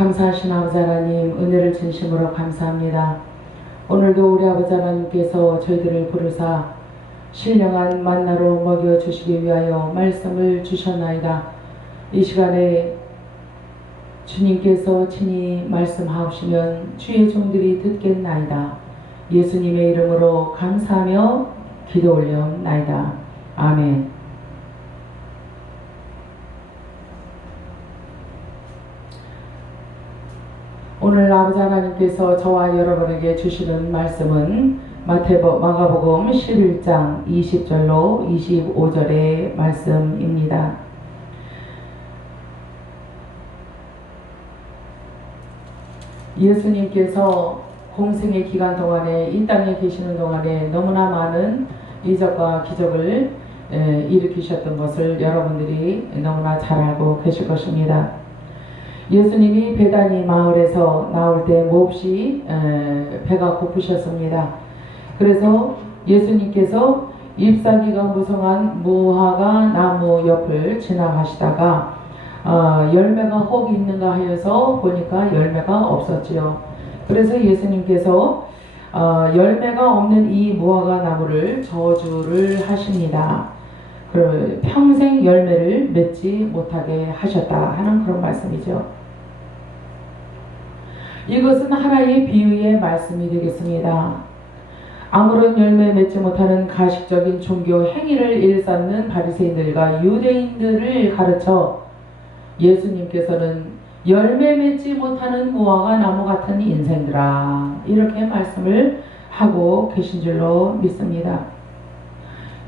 감사하신 아버지 하나님, 은혜를 진심으로 감사합니다. 오늘도 우리 아버지 하나님께서 저희들을 부르사 신령한 만나로 먹여주시기 위하여 말씀을 주셨나이다. 이 시간에 주님께서 친히 말씀하시면 주의 종들이 듣겠나이다. 예수님의 이름으로 감사하며 기도 올려나이다. 아멘. 오늘 아버지 하나님께서 저와 여러분에게 주시는 말씀은 마가복음 11장 20절로 25절의 말씀입니다. 예수님께서 공생의 기간 동안에 이 땅에 계시는 동안에 너무나 많은 이적과 기적을 일으키셨던 것을 여러분들이 너무나 잘 알고 계실 것입니다. 예수님이 베다니 마을에서 나올 때 몹시 배가 고프셨습니다. 그래서 예수님께서 잎사귀가 무성한 무화과 나무 옆을 지나가시다가 열매가 혹 있는가 하여서 보니까 열매가 없었지요. 그래서 예수님께서 열매가 없는 이 무화과 나무를 저주를 하십니다. 평생 열매를 맺지 못하게 하셨다 하는 그런 말씀이죠. 이것은 하나의 비유의 말씀이 되겠습니다. 아무런 열매 맺지 못하는 가식적인 종교 행위를 일삼는 바리새인들과 유대인들을 가르쳐 예수님께서는 열매 맺지 못하는 무화과 나무 같은 인생들아, 이렇게 말씀을 하고 계신 줄로 믿습니다.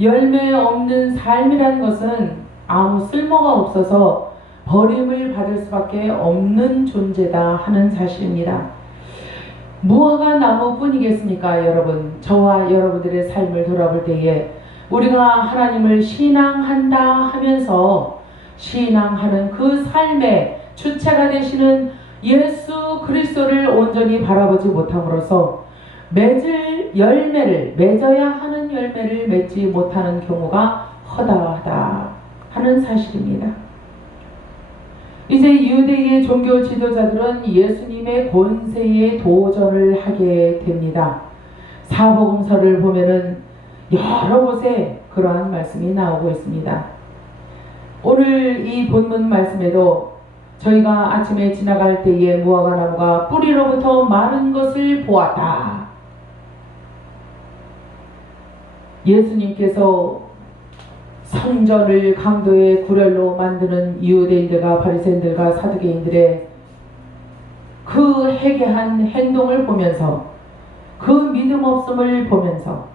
열매 없는 삶이라는 것은 아무 쓸모가 없어서 버림을 받을 수밖에 없는 존재다 하는 사실입니다. 무화과 나무뿐이겠습니까, 여러분? 저와 여러분들의 삶을 돌아볼 때에 우리가 하나님을 신앙한다 하면서 신앙하는 그 삶의 주체가 되시는 예수 그리스도를 온전히 바라보지 못함으로써 맺어야 하는 열매를 맺지 못하는 경우가 허다하다 하는 사실입니다. 이제 유대의 종교 지도자들은 예수님의 권세에 도전을 하게 됩니다. 사복음서를 보면은 여러 곳에 그러한 말씀이 나오고 있습니다. 오늘 이 본문 말씀에도 저희가 아침에 지나갈 때에 무화과 나무가 뿌리로부터 마른 것을 보았다. 예수님께서 성전을 강도의 구렬로 만드는 유대인들과 바리새인들과 사두개인들의 그 해괴한 행동을 보면서, 그 믿음 없음을 보면서,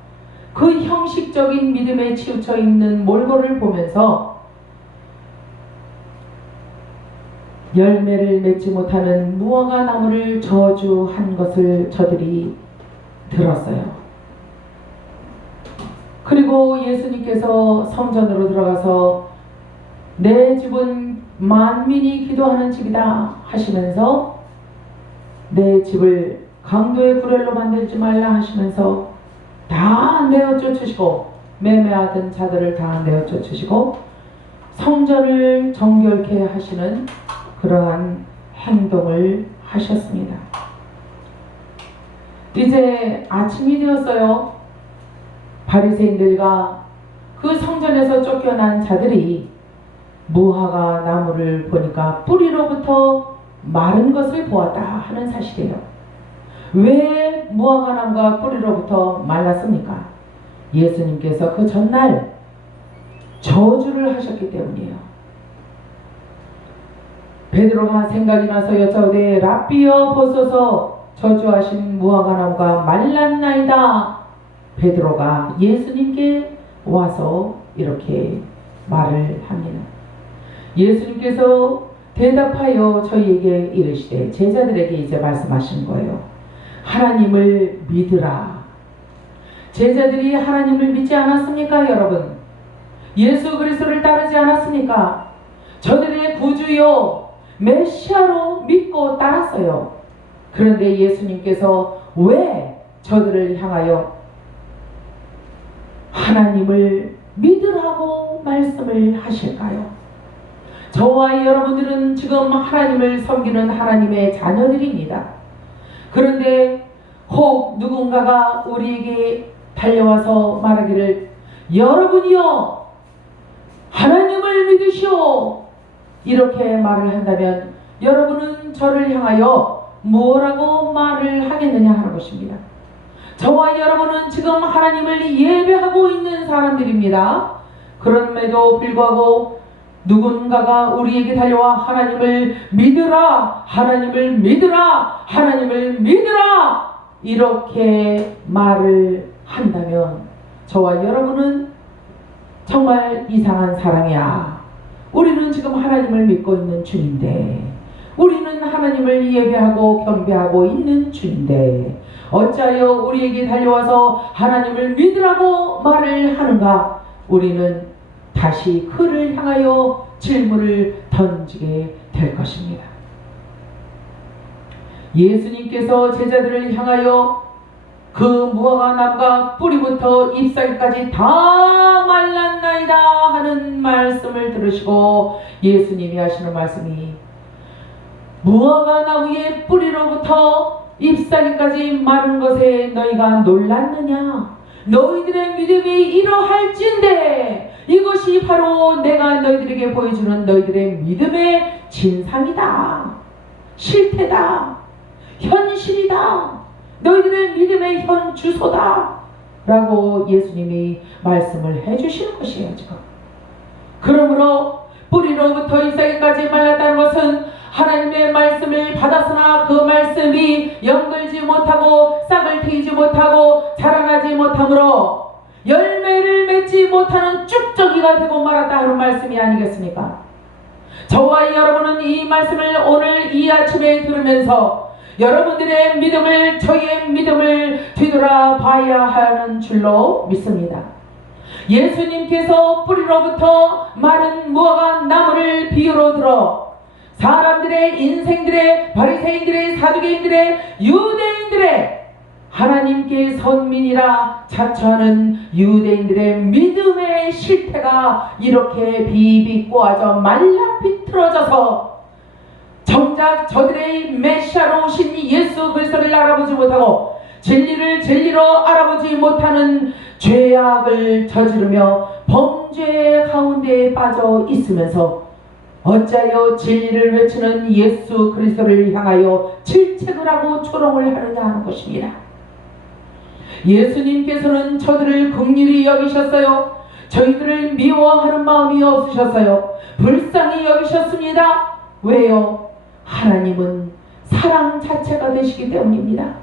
그 형식적인 믿음에 치우쳐 있는 몰골을 보면서 열매를 맺지 못하는 무화과 나무를 저주한 것을 저들이 들었어요. 그리고 예수님께서 성전으로 들어가서 내 집은 만민이 기도하는 집이다 하시면서 내 집을 강도의 구렬로 만들지 말라 하시면서 다 내어 쫓으시고, 매매하던 자들을 다 내어 쫓으시고 성전을 정결케 하시는 그러한 행동을 하셨습니다. 이제 아침이 되었어요. 바리새인들과 그 성전에서 쫓겨난 자들이 무화과 나무를 보니까 뿌리로부터 마른 것을 보았다 하는 사실이에요. 왜 무화과 나무가 뿌리로부터 말랐습니까? 예수님께서 그 전날 저주를 하셨기 때문이에요. 베드로가 생각이 나서 여짜오되 랍비여 보소서, 저주하신 무화과 나무가 말랐나이다. 베드로가 예수님께 와서 이렇게 말을 합니다. 예수님께서 대답하여 저희에게 이르시되, 제자들에게 이제 말씀하시는 거예요. 하나님을 믿으라. 제자들이 하나님을 믿지 않았습니까, 여러분? 예수 그리스도를 따르지 않았습니까? 저들의 구주요 메시아로 믿고 따랐어요. 그런데 예수님께서 왜 저들을 향하여 하나님을 믿으라고 말씀을 하실까요? 저와 여러분들은 지금 하나님을 섬기는 하나님의 자녀들입니다. 그런데 혹 누군가가 우리에게 달려와서 말하기를 여러분이요 하나님을 믿으시오 이렇게 말을 한다면 여러분은 저를 향하여 뭐라고 말을 하겠느냐 하는 것입니다. 저와 여러분은 지금 하나님을 예배하고 있는 사람들입니다. 그럼에도 불구하고 누군가가 우리에게 달려와 하나님을 믿으라, 하나님을 믿으라, 하나님을 믿으라 이렇게 말을 한다면 저와 여러분은 정말 이상한 사람이야. 우리는 지금 하나님을 믿고 있는 중인데, 우리는 하나님을 예배하고 경배하고 있는 중인데 어찌하여 우리에게 달려와서 하나님을 믿으라고 말을 하는가? 우리는 다시 그를 향하여 질문을 던지게 될 것입니다. 예수님께서 제자들을 향하여 그 무화과 나무가 뿌리부터 잎사귀까지 다 말랐나이다 하는 말씀을 들으시고 예수님이 하시는 말씀이 무화과 나무의 뿌리로부터 잎사귀까지 마른 것에 너희가 놀랐느냐? 너희들의 믿음이 이러할진대 이것이 바로 내가 너희들에게 보여주는 너희들의 믿음의 진상이다. 실태다. 현실이다. 너희들의 믿음의 현 주소다. 라고 예수님이 말씀을 해주시는 것이에요. 지금. 그러므로 뿌리로부터 잎사귀까지 말랐다는 것은 하나님의 말씀을 받았으나 그 말씀이 연결지 못하고 싹을 트이지 못하고 자라나지 못하므로 열매를 맺지 못하는 쭉저기가 되고 말았다 하는 말씀이 아니겠습니까? 저와 여러분은 이 말씀을 오늘 이 아침에 들으면서 여러분들의 믿음을 저희의 믿음을 뒤돌아봐야 하는 줄로 믿습니다. 예수님께서 뿌리로부터 마른 무화과 나무를 비유로 들어 사람들의 인생들의 바리새인들의 사두개인들의 유대인들의 하나님께 선민이라 자처하는 유대인들의 믿음의 실태가 이렇게 비비 꼬아져 말라 비틀어져서 정작 저들의 메시아로 오신 예수 그리스도를 알아보지 못하고 진리를 진리로 알아보지 못하는 죄악을 저지르며 범죄 가운데 빠져 있으면서 어찌하여 진리를 외치는 예수 그리스도를 향하여 질책을 하고 조롱을 하느냐 하는 것입니다. 예수님께서는 저들을 긍휼히 여기셨어요. 저희들을 미워하는 마음이 없으셨어요. 불쌍히 여기셨습니다. 왜요? 하나님은 사랑 자체가 되시기 때문입니다.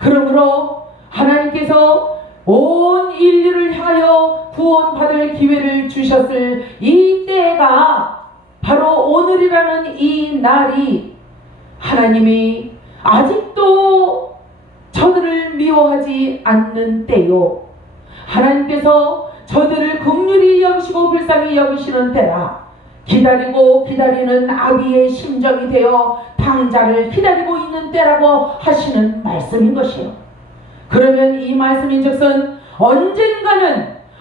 그러므로 하나님께서 온 인류를 향하여 구원받을 기회를 주셨을 이 때가 바로 오늘이라는 이 날이 하나님이 아직도 저들을 미워하지 않는 때요. 하나님께서 저들을 긍휼히 여기시고 불쌍히 여기시는 때라. 기다리고 기다리는 아기의 심정이 되어 당자를 기다리고 있는 때라고 하시는 말씀인 것이요. 그러면 이 말씀인즉슨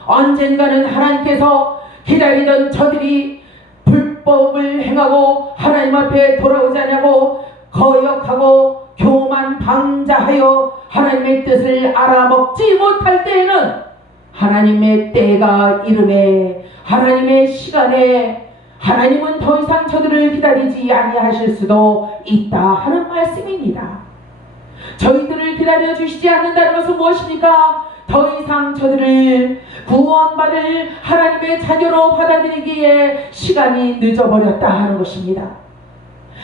언젠가는 하나님께서 기다리던 저들이 불법을 행하고 하나님 앞에 돌아오지 않냐고 거역하고 교만 방자하여 하나님의 뜻을 알아먹지 못할 때에는 하나님의 때가 이름에 하나님의 시간에 하나님은 더 이상 저들을 기다리지 아니하실 수도 있다 하는 말씀입니다. 저희들을 기다려 주시지 않는다는 것은 무엇입니까? 더 이상 저들을 구원받을 하나님의 자녀로 받아들이기에 시간이 늦어버렸다 하는 것입니다.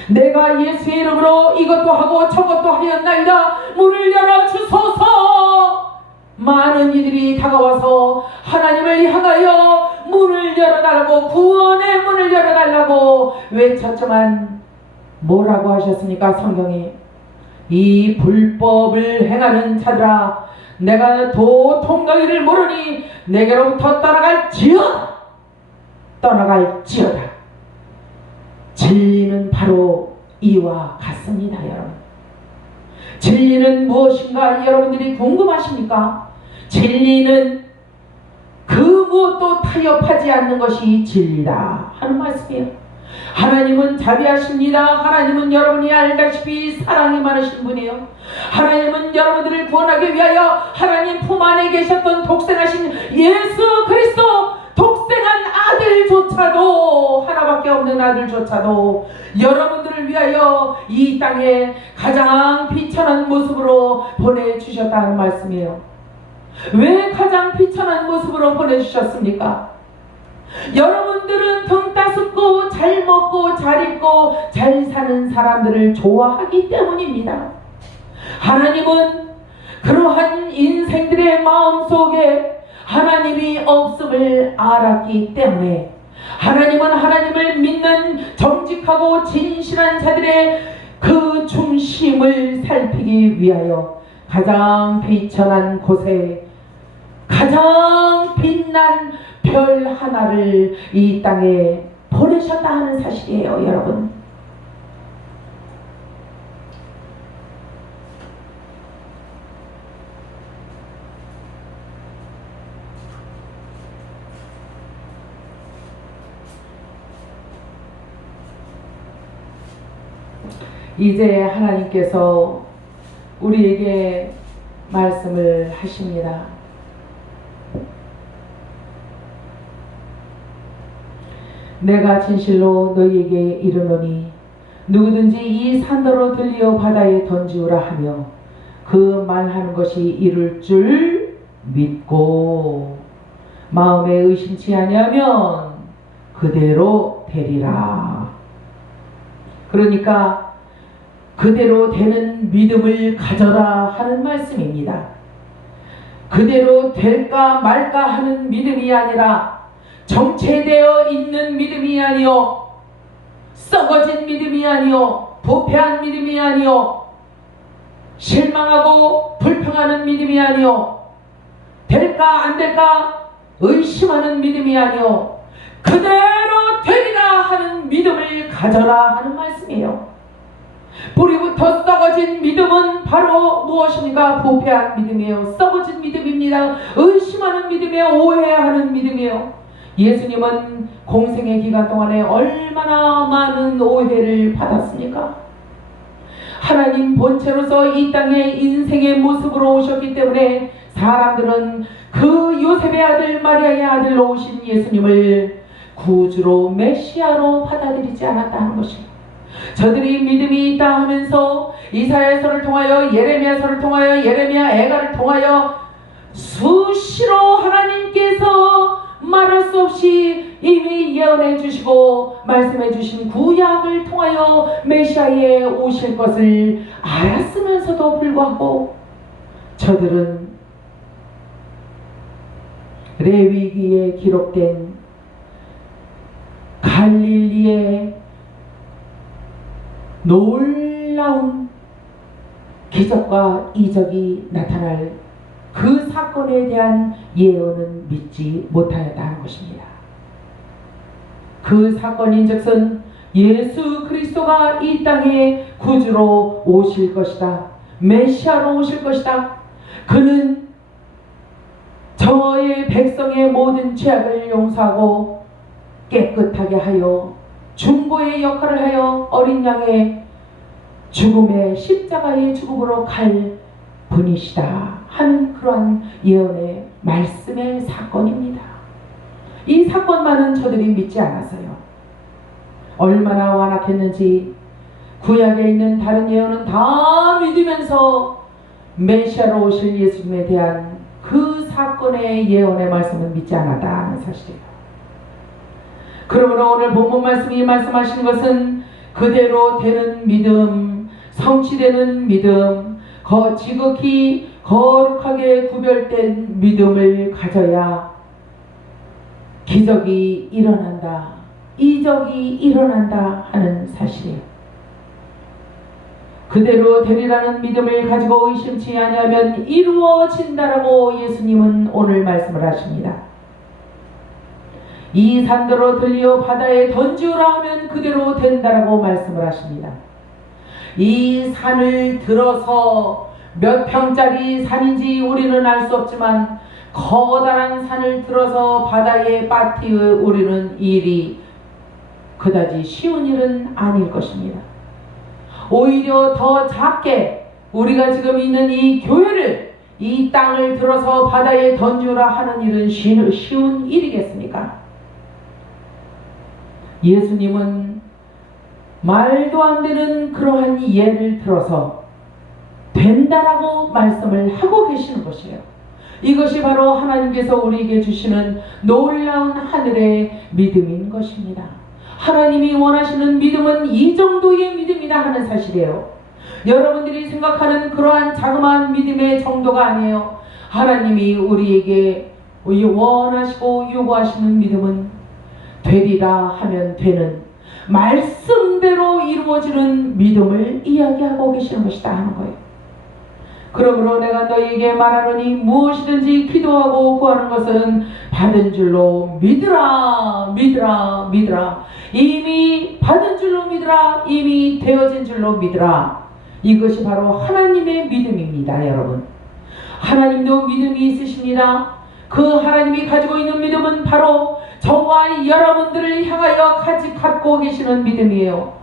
내가 예수의 이름으로 이것도 하고 저것도 하였나이다. 문을 열어주소서. 많은 이들이 다가와서 하나님을 향하여 문을 열어달라고 구원의 문을 열어달라고 외쳤지만 뭐라고 하셨습니까? 성경에 이 불법을 행하는 자들아 내가 도통너희를 모르니 내게로부터 떠나갈지어다. 진리는 바로 이와 같습니다. 여러분, 진리는 무엇인가 여러분들이 궁금하십니까? 진리는 그 무엇도 타협하지 않는 것이 진리다 하는 말씀이에요. 하나님은 자비하십니다. 하나님은 여러분이 알다시피 사랑이 많으신 분이에요. 하나님은 여러분들을 구원하기 위하여 하나님 품 안에 계셨던 독생하신 예수 그리스도, 독생한 아들조차도, 하나밖에 없는 아들조차도 여러분들을 위하여 이 땅에 가장 비천한 모습으로 보내주셨다는 말씀이에요. 왜 가장 비천한 모습으로 보내주셨습니까? 여러분들은 등 따숩고 잘 먹고 잘 입고 잘 사는 사람들을 좋아하기 때문입니다. 하나님은 그러한 인생들의 마음속에 하나님이 없음을 알았기 때문에, 하나님은 하나님을 믿는 정직하고 진실한 자들의 그 중심을 살피기 위하여 가장 비천한 곳에 가장 빛난 별 하나를 이 땅에 보내셨다 하는 사실이에요, 여러분. 이제 하나님께서 우리에게 말씀을 하십니다. 내가 진실로 너희에게 이르노니 누구든지 이 산더러 들리어 바다에 던지우라 하며 그 말하는 것이 이룰 줄 믿고 마음에 의심치 아니하면 그대로 되리라. 그러니까 그대로 되는 믿음을 가져라 하는 말씀입니다. 그대로 될까 말까 하는 믿음이 아니라 정체되어 있는 믿음이 아니요, 썩어진 믿음이 아니요, 부패한 믿음이 아니요, 실망하고 불평하는 믿음이 아니요, 될까 안 될까 의심하는 믿음이 아니요, 그대로 되리라 하는 믿음을 가져라 하는 말씀이에요. 뿌리부터 썩어진 믿음은 바로 무엇입니까? 부패한 믿음이에요. 썩어진 믿음입니다. 의심하는 믿음이에요. 오해하는 믿음이에요. 예수님은 공생의 기간 동안에 얼마나 많은 오해를 받았습니까? 하나님 본체로서 이 땅에 인생의 모습으로 오셨기 때문에 사람들은 그 요셉의 아들 마리아의 아들로 오신 예수님을 구주로 메시아로 받아들이지 않았다는 것입니다. 저들이 믿음이 있다 하면서 이사야서를 통하여, 예레미야서를 통하여, 예레미야 애가를 통하여 수시로 하나님께서 말할 수 없이 이미 예언해 주시고 말씀해 주신 구약을 통하여 메시아에 오실 것을 알았으면서도 불구하고 저들은 레위기에 기록된 갈릴리의 놀라운 기적과 이적이 나타날 그 사건에 대한 예언은 믿지 못하였다는 것입니다. 그 사건인즉슨 예수 그리스도가 이 땅에 구주로 오실 것이다, 메시아로 오실 것이다. 그는 저의 백성의 모든 죄악을 용서하고 깨끗하게 하여 중보의 역할을 하여 어린 양의 죽음의 십자가의 죽음으로 갈 분이시다 하는 그러한 예언의 말씀의 사건입니다. 이 사건만은 저들이 믿지 않았어요. 얼마나 완악했는지 구약에 있는 다른 예언은 다 믿으면서 메시아로 오실 예수님에 대한 그 사건의 예언의 말씀은 믿지 않았다는 사실이에요. 그러므로 오늘 본문 말씀이 말씀하시는 것은 그대로 되는 믿음, 성취되는 믿음, 지극히 거룩하게 구별된 믿음을 가져야 기적이 일어난다, 이적이 일어난다 하는 사실이에요. 그대로 되리라는 믿음을 가지고 의심치 아니하면 이루어진다라고 예수님은 오늘 말씀을 하십니다. 이 산더러 들리어 바다에 던지우라 하면 그대로 된다라고 말씀을 하십니다. 이 산을 들어서 몇 평짜리 산인지 우리는 알 수 없지만 커다란 산을 들어서 바다에 빠뜨리는 일이 그다지 쉬운 일은 아닐 것입니다. 오히려 더 작게 우리가 지금 있는 이 교회를, 이 땅을 들어서 바다에 던지라 하는 일은 쉬운 일이겠습니까? 예수님은 말도 안 되는 그러한 예를 들어서 된다라고 말씀을 하고 계시는 것이에요. 이것이 바로 하나님께서 우리에게 주시는 놀라운 하늘의 믿음인 것입니다. 하나님이 원하시는 믿음은 이 정도의 믿음이다 하는 사실이에요. 여러분들이 생각하는 그러한 자그마한 믿음의 정도가 아니에요. 하나님이 우리에게 원하시고 요구하시는 믿음은 되리라 하면 되는, 말씀대로 이루어지는 믿음을 이야기하고 계시는 것이다 하는 거예요. 그러므로 내가 너희에게 말하노니 무엇이든지 기도하고 구하는 것은 받은 줄로 믿으라, 믿으라, 믿으라. 이미 받은 줄로 믿으라, 이미 되어진 줄로 믿으라. 이것이 바로 하나님의 믿음입니다, 여러분. 하나님도 믿음이 있으십니다. 그 하나님이 가지고 있는 믿음은 바로 저와 여러분들을 향하여 갖고 계시는 믿음이에요.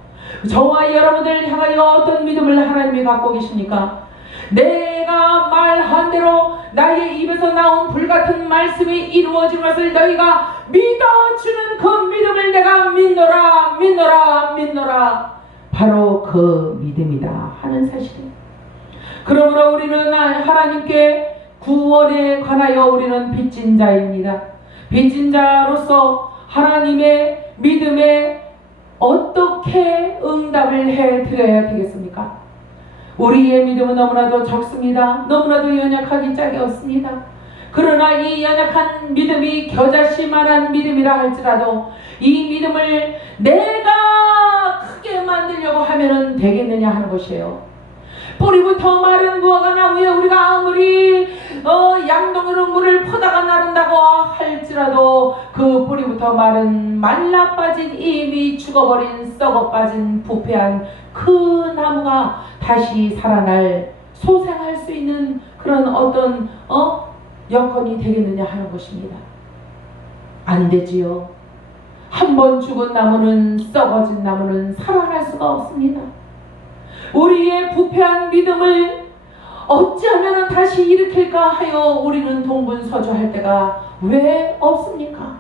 저와 여러분들을 향하여 어떤 믿음을 하나님이 갖고 계십니까? 내가 말한 대로 나의 입에서 나온 불같은 말씀이 이루어진 것을 너희가 믿어주는 그 믿음을 내가 믿노라, 믿노라, 믿노라. 바로 그 믿음이다 하는 사실이에요. 그러므로 우리는 하나님께 구원에 관하여 우리는 빚진 자입니다. 빚진 자로서 하나님의 믿음에 어떻게 응답을 해드려야 되겠습니까? 우리의 믿음은 너무나도 적습니다. 너무나도 연약하기 짝이 없습니다. 그러나 이 연약한 믿음이 겨자씨만한 믿음이라 할지라도 이 믿음을 내가 크게 만들려고 하면은 되겠느냐 하는 것이에요. 뿌리부터 마른 무화과 나무에 우리가 아무리 양동이로 물을 퍼다가 나른다고 할지라도 그 뿌리부터 마른 말라빠진, 이미 죽어버린, 썩어빠진 부패한 그 나무가 다시 살아날, 소생할 수 있는 그런 어떤 여건이 되겠느냐 하는 것입니다. 안 되지요. 한 번 죽은 나무는, 썩어진 나무는 살아날 수가 없습니다. 우리의 부패한 믿음을 어찌하면 다시 일으킬까 하여 우리는 동분서주할 때가 왜 없습니까?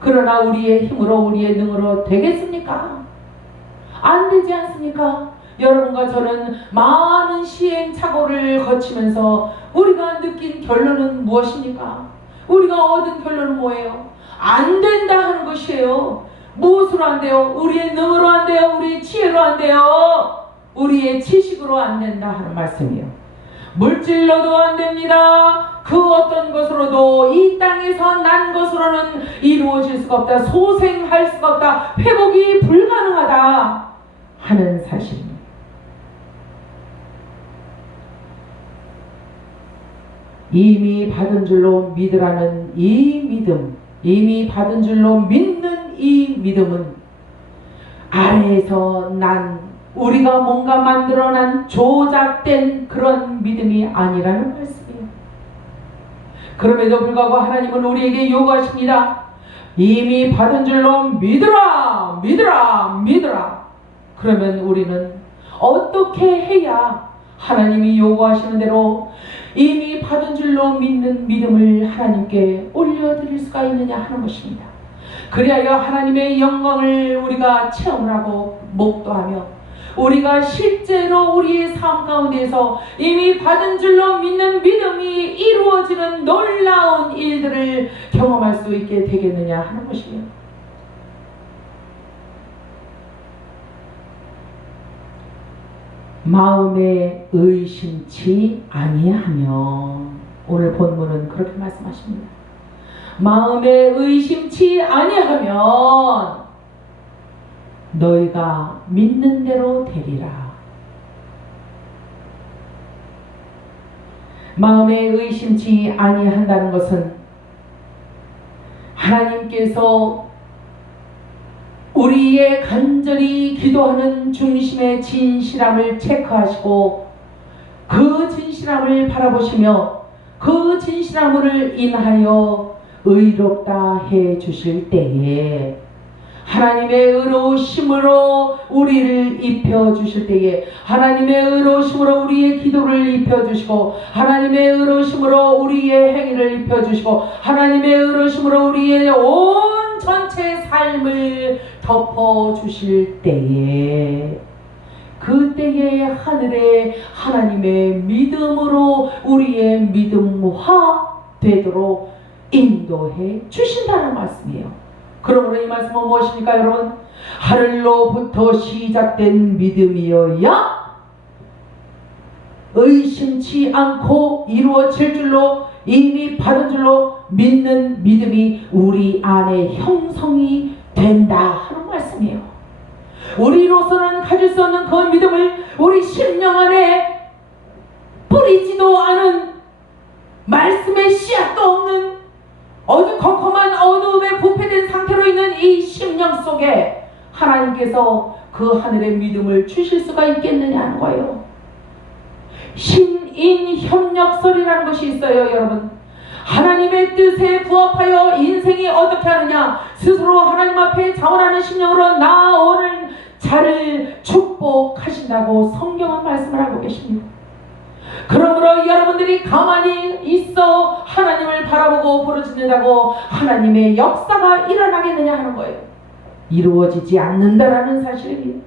그러나 우리의 힘으로, 우리의 능으로 되겠습니까? 안 되지 않습니까? 여러분과 저는 많은 시행착오를 거치면서 우리가 느낀 결론은 무엇입니까? 우리가 얻은 결론은 뭐예요? 안 된다 하는 것이에요. 무엇으로 안 돼요? 우리의 능으로 안 돼요? 우리의 지혜로 안 돼요? 우리의 지식으로 안 된다 하는 말씀이에요. 물질로도 안 됩니다. 그 어떤 것으로도, 이 땅에서 난 것으로는 이루어질 수가 없다. 소생할 수가 없다. 회복이 불가능하다 하는 사실입니다. 이미 받은 줄로 믿으라는 이 믿음, 이미 받은 줄로 믿는 이 믿음은 아래에서 난, 우리가 뭔가 만들어낸 조작된 그런 믿음이 아니라는 말씀이에요. 그럼에도 불구하고 하나님은 우리에게 요구하십니다. 이미 받은 줄로 믿으라, 믿으라, 믿으라. 그러면 우리는 어떻게 해야 하나님이 요구하시는 대로 이미 받은 줄로 믿는 믿음을 하나님께 올려드릴 수가 있느냐 하는 것입니다. 그리하여 하나님의 영광을 우리가 체험을 하고 목도하며 우리가 실제로 우리의 삶 가운데서 이미 받은 줄로 믿는 믿음이 이루어지는 놀라운 일들을 경험할 수 있게 되겠느냐 하는 것이에요. 마음에 의심치 아니하며, 오늘 본문은 그렇게 말씀하십니다. 마음에 의심치 아니하면 너희가 믿는 대로 되리라. 마음에 의심치 아니한다는 것은 하나님께서 우리의 간절히 기도하는 중심의 진실함을 체크하시고 그 진실함을 바라보시며 그 진실함을 인하여 의롭다 해 주실 때에 하나님의 의로우심으로 우리를 입혀주실 때에 하나님의 의로우심으로 우리의 기도를 입혀주시고 하나님의 의로우심으로 우리의 행위를 입혀주시고 하나님의 의로우심으로 우리의 온 전체 삶을 덮어주실 때에 그때에 하늘에 하나님의 믿음으로 우리의 믿음화 되도록 인도해 주신다는 말씀이에요. 그러므로 이 말씀은 무엇입니까 여러분? 하늘로부터 시작된 믿음이어야 의심치 않고 이루어질 줄로 이미 받은 줄로 믿는 믿음이 우리 안에 형성이 된다 하는 말씀이에요. 우리로서는 가질 수 없는 그 믿음을 우리 심령 안에 뿌리지도 않은 말씀의 씨앗도 없는 컴컴한 어두움에 부패된 상태로 있는 이 심령 속에 하나님께서 그 하늘의 믿음을 주실 수가 있겠느냐 하는 거예요. 신인협력설이라는 것이 있어요 여러분. 하나님의 뜻에 부합하여 인생이 어떻게 하느냐, 스스로 하나님 앞에 자원하는 심령으로 나오는 자를 축복하신다고 성경은 말씀을 하고 계십니다. 그러므로 여러분들이 가만히 있어 하나님을 바라보고 부르짖는다고 하나님의 역사가 일어나겠느냐 하는 거예요. 이루어지지 않는다라는 사실이에요.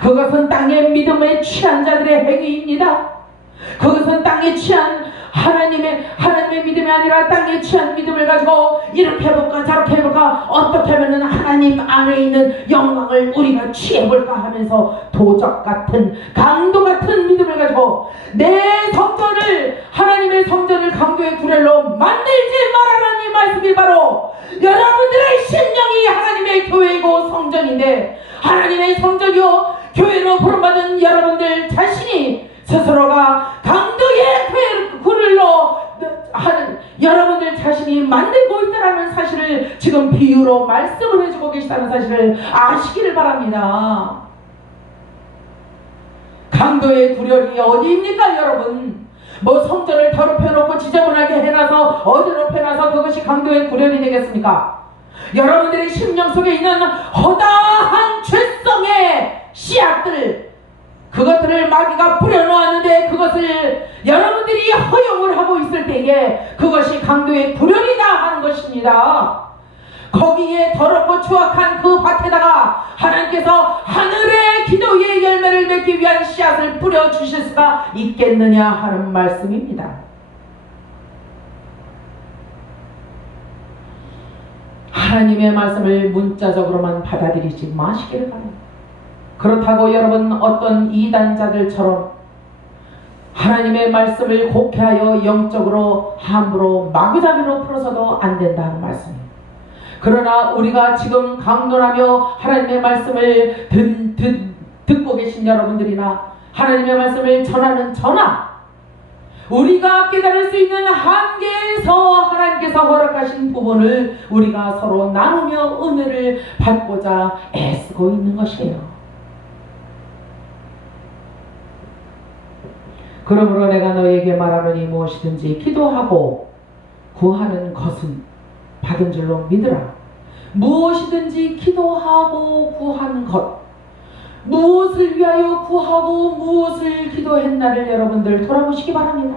그것은 땅의 믿음에 취한 자들의 행위입니다. 그것은 땅에 취한 하나님의 믿음이 아니라 땅에 취한 믿음을 가지고 이렇게 해볼까 저렇게 해볼까 어떻게 하면 하나님 안에 있는 영광을 우리가 취해볼까 하면서 도적 같은 강도 같은 믿음을 가지고 내 성전을 하나님의 성전을 강도의 구렬로 만들지 말아라는 이 말씀이 바로 여러분들의 심령이 하나님의 교회이고 성전인데, 하나님의 성전이요 교회로 부름받은 여러분들 자신이 스스로가 강도의 구를로 하는 여러분들 자신이 만들고 있다는 사실을 지금 비유로 말씀을 해주고 계시다는 사실을 아시기를 바랍니다. 강도의 구렬이 어디입니까 여러분? 뭐 성전을 더럽혀놓고 지저분하게 해놔서 어디로 펴놔서 그것이 강도의 구렬이 되겠습니까? 여러분들의 심령 속에 있는 허다한 죄성의 씨앗들, 그것들을 마귀가 뿌려놓았는데 그것을 여러분들이 허용을 하고 있을 때에 그것이 강도의 구렬이다 하는 것입니다. 거기에 더럽고 추악한 그 밭에다가 하나님께서 하늘의 기도의 열매를 맺기 위한 씨앗을 뿌려주실 수가 있겠느냐 하는 말씀입니다. 하나님의 말씀을 문자적으로만 받아들이지 마시기를 바랍니다. 그렇다고 여러분 어떤 이단자들처럼 하나님의 말씀을 곡해하여 영적으로 함부로 마구잡이로 풀어서도 안 된다는 말씀입니다. 그러나 우리가 지금 강론하며 하나님의 말씀을 듣고 계신 여러분들이나 하나님의 말씀을 전하는 저나 우리가 깨달을 수 있는 한계에서 하나님께서 허락하신 부분을 우리가 서로 나누며 은혜를 받고자 애쓰고 있는 것이에요. 그러므로 내가 너에게 말하노니 무엇이든지 기도하고 구하는 것은 받은 줄로 믿으라. 무엇이든지 기도하고 구하는 것, 무엇을 위하여 구하고 무엇을 기도했나를 여러분들 돌아보시기 바랍니다.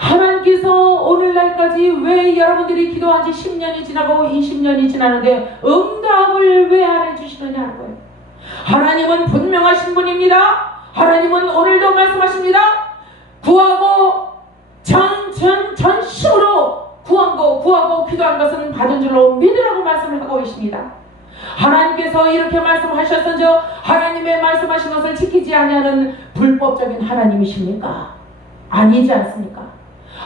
하나님께서 오늘날까지 왜 여러분들이 기도한 지 10년이 지나고 20년이 지나는데 응답을 왜 안 해주시느냐 하는 거예요. 하나님은 분명하신 분입니다. 하나님은 오늘도 말씀하십니다. 구하고 전심으로 구하고 기도한 것은 받은 줄로 믿으라고 말씀을 하고 계십니다. 하나님께서 이렇게 말씀하셨던저 하나님의 말씀하신 것을 지키지 아니하는 불법적인 하나님이십니까? 아니지 않습니까?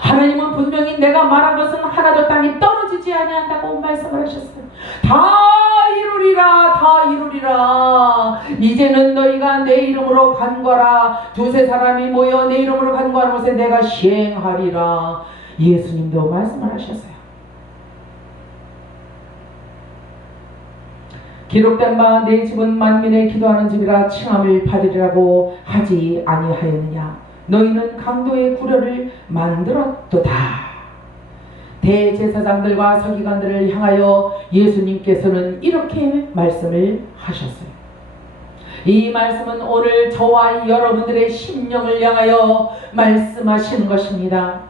하나님은 분명히 내가 말한 것은 하나도 땅에 떨어지지 아니한다고 말씀을 하셨어요. 다 이루리라. 이제는 너희가 내 이름으로 간과라. 두세 사람이 모여 내 이름으로 간과하는 것에 내가 시행하리라. 예수님도 말씀을 하셨어요. 기록된 바 내 집은 만민의 기도하는 집이라 칭함을 받으리라고 하지 아니하였느냐. 너희는 강도의 구려를 만들었도다. 대제사장들과 서기관들을 향하여 예수님께서는 이렇게 말씀을 하셨어요. 이 말씀은 오늘 저와 여러분들의 심령을 향하여 말씀하시는 것입니다.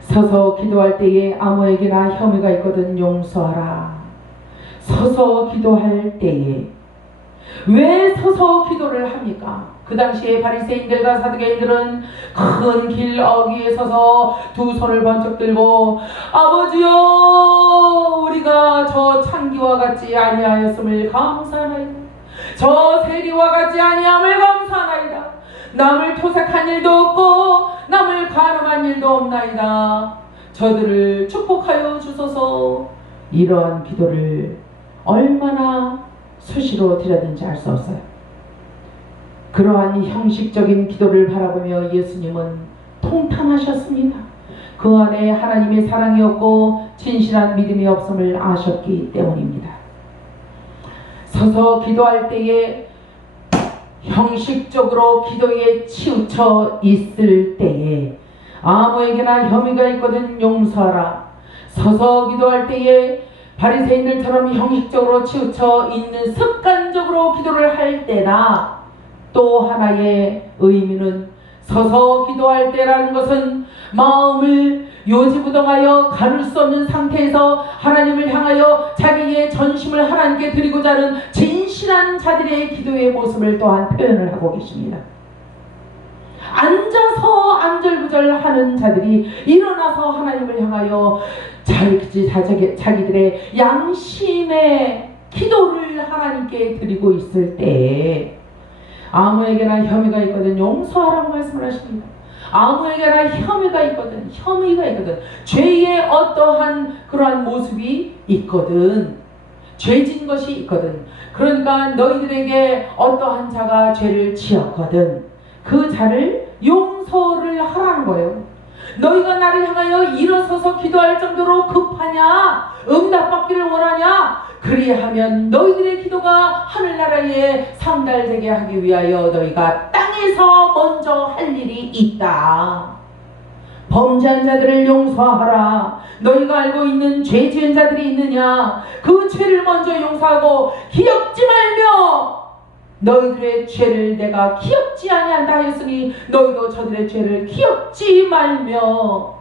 서서 기도할 때에 아무에게나 혐의가 있거든 용서하라. 서서 기도할 때에. 왜 서서 기도를 합니까? 그 당시에 바리새인들과 사두개인들은 큰 길 어귀에 서서 두 손을 번쩍 들고 아버지여, 우리가 저 창기와 같지 아니하였음을 감사하나이다. 저 세리와 같지 아니함을 감사하나이다. 남을 토색한 일도 없고 남을 가늠한 일도 없나이다. 저들을 축복하여 주소서. 이러한 기도를 얼마나 수시로 드렸는지 알 수 없어요. 그러한 형식적인 기도를 바라보며 예수님은 통탄하셨습니다. 그 안에 하나님의 사랑이 없고 진실한 믿음이 없음을 아셨기 때문입니다. 서서 기도할 때에 형식적으로 기도에 치우쳐 있을 때에 아무에게나 혐의가 있거든 용서하라. 서서 기도할 때에 바리새인들처럼 형식적으로 치우쳐 있는 습관적으로 기도를 할 때나, 또 하나의 의미는 서서 기도할 때라는 것은 마음을 요지부동하여 가눌 수 없는 상태에서 하나님을 향하여 자기의 전심을 하나님께 드리고자 하는 진실한 자들의 기도의 모습을 또한 표현을 하고 계십니다. 앉아서 안절부절하는 자들이 일어나서 하나님을 향하여 자기들의 양심의 기도를 하나님께 드리고 있을 때 아무에게나 혐의가 있거든 용서하라고 말씀을 하십니다. 아무에게나 혐의가 있거든 죄의 어떠한 그러한 모습이 있거든, 죄진 것이 있거든, 그러니까 너희들에게 어떠한 자가 죄를 지었거든 그 자를 용서를 하라는 거예요. 너희가 나를 향하여 일어서서 기도할 정도로 급하냐? 응답받기를 원하냐? 그리하면 너희들의 기도가 하늘나라에 상달되게 하기 위하여 너희가 땅에서 먼저 할 일이 있다. 범죄한 자들을 용서하라. 너희가 알고 있는 죄 지은 자들이 있느냐? 그 죄를 먼저 용서하고 기억지 말며 너희들의 죄를 내가 기억지 아니한다 했으니 너희도 저들의 죄를 기억지 말며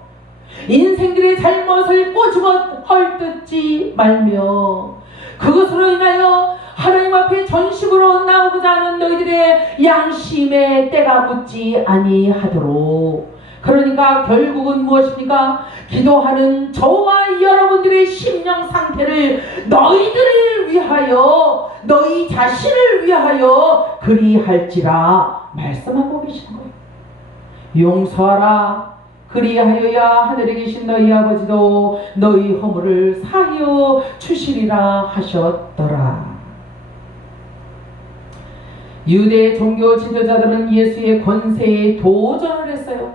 인생들의 잘못을 꼬집어 헐뜯지 말며 그것으로 인하여 하나님 앞에 전심으로 나오고자 하는 너희들의 양심의 때가 묻지 아니하도록. 그러니까 결국은 무엇입니까? 기도하는 저와 여러분들의 심령 상태를 너희들을 위하여, 너희 자신을 위하여 그리할지라 말씀하고 계시는 거예요. 용서하라. 그리하여야 하늘에 계신 너희 아버지도 너희 허물을 사하여 주시리라 하셨더라. 유대 종교 지도자들은 예수의 권세에 도전을 했어요.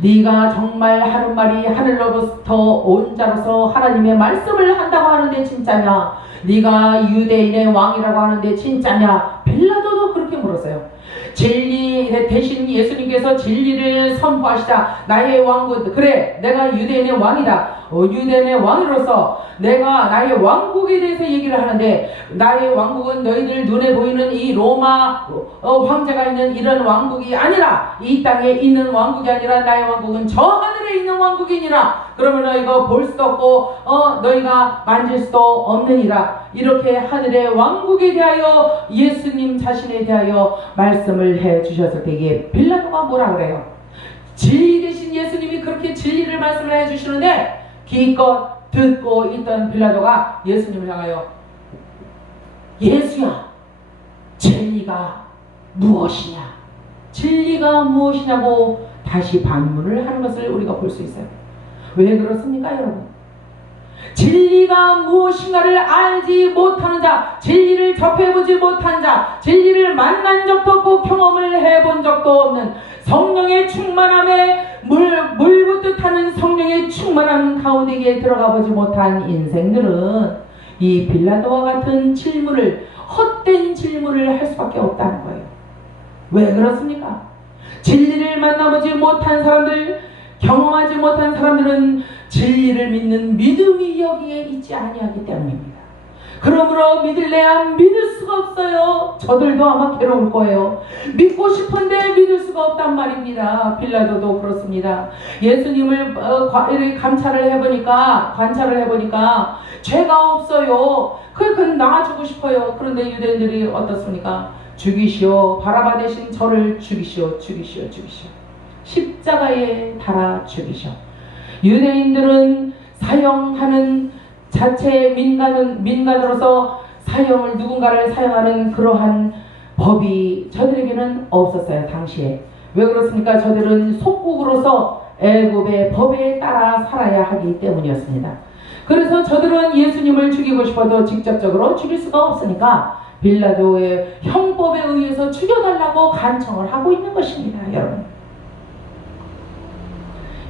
네가 정말 하는 말이 하늘로부터 온 자로서 하나님의 말씀을 한다고 하는데 진짜냐? 네가 유대인의 왕이라고 하는데 진짜냐? 빌라도도 그렇게 물었어요. 진리 대신 예수님께서 진리를 선포하시자 나의 왕국, 그래 내가 유대인의 왕이다. 유대인의 왕으로서 내가 나의 왕국에 대해서 얘기를 하는데, 나의 왕국은 너희들 눈에 보이는 이 로마 황제가 있는 이런 왕국이 아니라, 이 땅에 있는 왕국이 아니라 나의 왕국은 저 하늘에 있는 왕국이니라. 그러면 너희가 볼 수도 없고 너희가 만질 수도 없느니라. 이렇게 하늘의 왕국에 대하여 예수님 자신에 대하여 말씀을 해 주셨을 때에 빌라도가 뭐라 그래요? 진리 대신 예수님이 그렇게 진리를 말씀을 해 주시는데 기껏 듣고 있던 빌라도가 예수님을 향하여 예수야, 진리가 무엇이냐? 진리가 무엇이냐고 다시 반문을 하는 것을 우리가 볼 수 있어요. 왜 그렇습니까, 여러분? 진리가 무엇인가를 알지 못하는 자, 진리를 접해보지 못한 자, 진리를 만난 적도 없고 경험을 해본 적도 없는, 성령의 충만함에 물 붓듯 하는 성령의 충만함 가운데에 들어가 보지 못한 인생들은 이 빌라도와 같은 질문을, 헛된 질문을 할 수밖에 없다는 거예요. 왜 그렇습니까? 진리를 만나보지 못한 사람들, 경험하지 못한 사람들은 진리를 믿는 믿음이 여기에 있지 아니하기 때문입니다. 그러므로 믿을래야 믿을 수가 없어요. 저들도 아마 괴로울 거예요. 믿고 싶은데 믿을 수가 없단 말입니다. 빌라도도 그렇습니다. 예수님을 관찰을 해보니까 죄가 없어요. 그건 나아주고 싶어요. 그런데 유대인들이 어떻습니까? 죽이시오. 바라바 대신 저를 죽이시오. 십자가에 달아 죽이시오. 유대인들은 사형하는 자체의 민간으로서 누군가를 사용하는 그러한 법이 저들에게는 없었어요. 당시에. 왜 그렇습니까? 저들은 속국으로서 애굽의 법에 따라 살아야 하기 때문이었습니다. 그래서 저들은 예수님을 죽이고 싶어도 직접적으로 죽일 수가 없으니까 빌라도의 형법에 의해서 죽여달라고 간청을 하고 있는 것입니다. 여러분,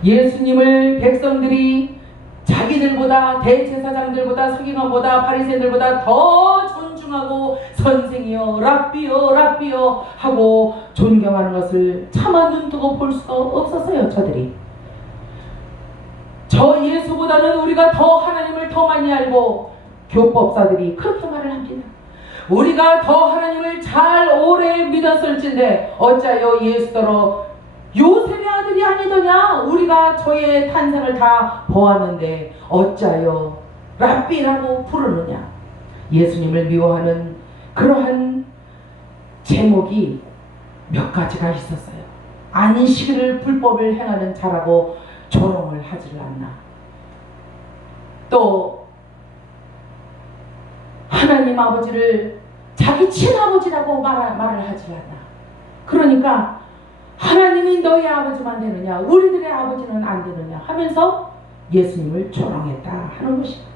예수님을 백성들이 자기들보다, 대제사장들보다, 서기관보다, 바리새인들보다 더 존중하고 선생이여 랍비여 하고 존경하는 것을 차마 눈뜨고 볼 수가 없었어요. 저들이. 저 예수보다는 우리가 더 하나님을 더 많이 알고, 교법사들이 그렇게 말을 합니다. 우리가 더 하나님을 잘 오래 믿었을진데 어찌하여 예수더러 요셉의 아들이 아니더냐? 우리가 저의 탄생을 다 보았는데 어찌하여 랍비라고 부르느냐? 예수님을 미워하는 그러한 제목이 몇 가지가 있었어요. 안식일을 불법을 행하는 자라고 조롱을 하질 않나. 또 하나님 아버지를 자기 친아버지라고 말을 하질 않나. 그러니까 하나님이 너희 아버지만 되느냐, 우리들의 아버지는 안 되느냐 하면서 예수님을 조롱했다 하는 것입니다.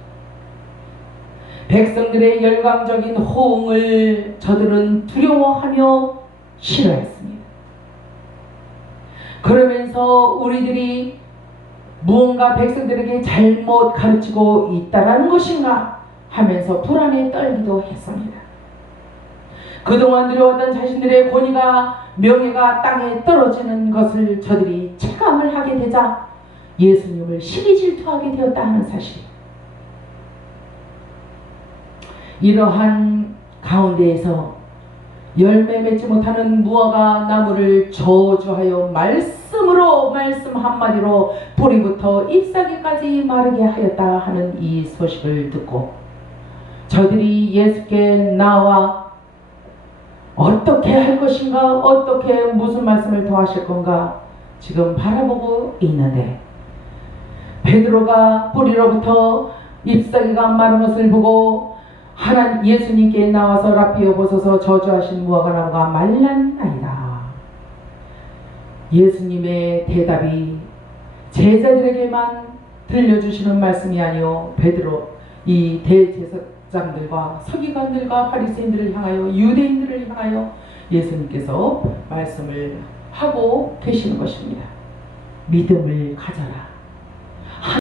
백성들의 열광적인 호응을 저들은 두려워하며 싫어했습니다. 그러면서 우리들이 무언가 백성들에게 잘못 가르치고 있다라는 것인가 하면서 불안에 떨기도 했습니다. 그동안 누려왔던 자신들의 권위가, 명예가 땅에 떨어지는 것을 저들이 체감을 하게 되자 예수님을 시기 질투하게 되었다 하는 사실. 이러한 가운데에서 열매 맺지 못하는 무화과 나무를 저주하여 말씀 한마디로 뿌리부터 잎사귀까지 마르게 하였다 하는 이 소식을 듣고 저들이 예수께 나와 어떻게 할 것인가, 어떻게 무슨 말씀을 더 하실 건가 지금 바라보고 있는데, 베드로가 뿌리로부터 잎사귀가 마른 것을 보고 예수님께 나와서 랍비여 보소서, 저주하신 무화과 나무가 말랐나이다. 예수님의 대답이 제자들에게만 들려주시는 말씀이 아니요, 베드로, 이 대제사장들과 서기관들과 바리새인들을 향하여, 유대인들을 향하여 예수님께서 말씀을 하고 계시는 것입니다. 믿음을 가져라.